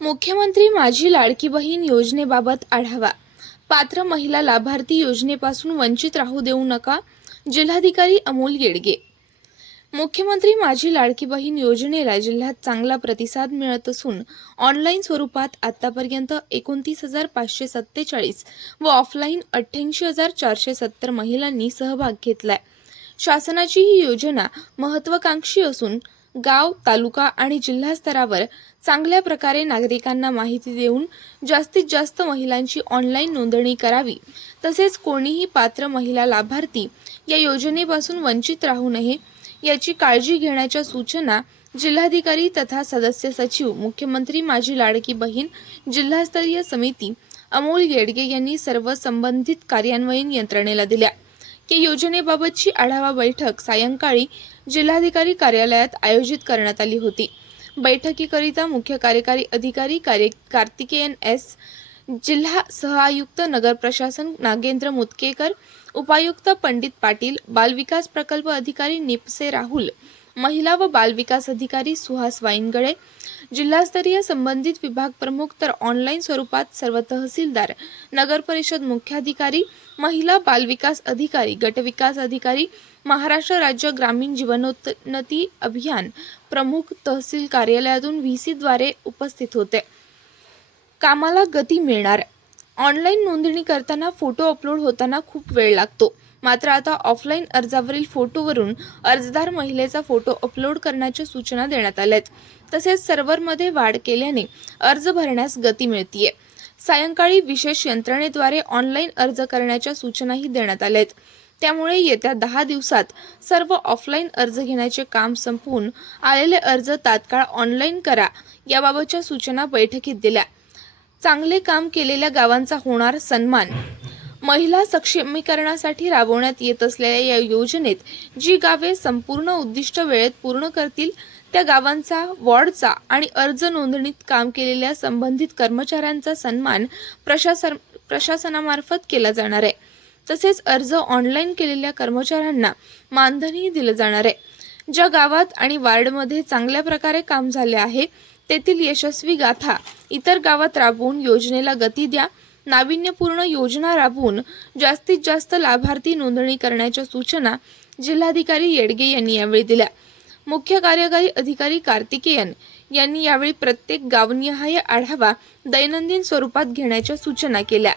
मुख्यमंत्री माझी लाडकी बहीण योजनेबाबत आढावा. पात्र महिला लाभार्थी योजनेपासून वंचित राहू देऊ नका जिल्हाधिकारी अमोल येडगे. मुख्यमंत्री माझी लाडकी बहीण योजनेला जिल्ह्यात चांगला प्रतिसाद मिळत असून ऑनलाईन स्वरूपात आतापर्यंत एकोणतीस हजार पाचशे सत्तेचाळीस व ऑफलाईन अठ्ठ्याऐंशी हजार चारशे सत्तर महिलांनी सहभाग घेतलाय. शासनाची ही योजना महत्वाकांक्षी असून गाव तालुका आणि जिल्हा स्तरावर चांगल्या प्रकारे नागरिकांना माहिती देऊन जास्तीत जास्त महिलांची ऑनलाईन नोंदणी करावी. तसेच कोणीही पात्र महिला लाभार्थी या योजनेपासून वंचित राहू नये याची काळजी घेण्याच्या सूचना जिल्हाधिकारी तथा सदस्य सचिव मुख्यमंत्री माझी लाडकी बहीण जिल्हास्तरीय समिती अमोल येडगे यांनी सर्व संबंधित कार्यान्वयन यंत्रणेला दिल्या. या योजनेबाबतची आढावा बैठक सायंकाळी जिल्हाधिकारी कार्यालयात आयोजित करण्यात आली होती. बैठकीकरिता मुख्य कार्यकारी अधिकारी कार्य कार्तिकेयन एस. जिल्हा सहआयुक्त नगर प्रशासन नागेंद्र मुतकेकर उपायुक्त पंडित पाटील बालविकास प्रकल्प अधिकारी निपसे राहुल महिला व बालविकास अधिकारी सुहास वाईनगळे जिल्हास्तरीय संबंधित विभाग प्रमुख तर ऑनलाईन स्वरूपात सर्व तहसीलदार नगर परिषद मुख्याधिकारी महिला बालविकास अधिकारी गटविकास अधिकारी महाराष्ट्र राज्य ग्रामीण जीवनोन्नती अभियान प्रमुख तहसील कार्यालयातून व्ही सीद्वारे उपस्थित होते. कामाला गती मिळणार. ऑनलाईन नोंदणी करताना फोटो अपलोड होताना खूप वेळ लागतो. मात्र आता ऑफलाईन अर्जावरील फोटोवरून अर्जदार महिलेचा फोटो अपलोड करण्याच्या सूचना देण्यात आल्या आहेत तसेच सर्व्हरमध्ये वाढ केल्याने अर्ज भरण्यास गती मिळतीये. सायंकाळी विशेष यंत्रणेद्वारे ऑनलाईन अर्ज करण्याच्या सूचनाही देण्यात आल्या आहेत त्यामुळे येत्या दहा दिवसात सर्व ऑफलाईन अर्ज घेण्याचे काम संपवून आलेले अर्ज तात्काळ ऑनलाईन करा याबाबतच्या सूचना बैठकीत दिल्या. चांगले काम केलेल्या गावांचा होणार सन्मान महिला सक्षमीकरणासाठी राबवण्यात येत असलेल्या या योजनेत जी गावे संपूर्ण उद्दिष्ट वेळेत पूर्ण करतील त्या गावांचा वॉर्डचा आणि अर्ज नोंदणीत काम केलेल्या संबंधित कर्मचाऱ्यांचा सन्मान प्रशासन प्रशासनामार्फत केला जाणार आहे. तसेच अर्ज ऑनलाईन केलेल्या कर्मचाऱ्यांना मानधनही दिलं जाणार आहे. ज्या गावात आणि वार्डमध्ये चांगल्या प्रकारे काम झाले आहे तेथील यशस्वी गाथा इतर गावात राबवून योजनेला गती द्या. नाविन्यपूर्ण योजना राबवून जास्तीत जास्त लाभार्थी नोंदणी करण्याच्या सूचना जिल्हाधिकारी येडगे यांनी यावेळी दिल्या. मुख्य कार्यकारी अधिकारी कार्तिकेयन यांनी यावेळी प्रत्येक गावनिहाय आढावा दैनंदिन स्वरूपात घेण्याच्या सूचना केल्या.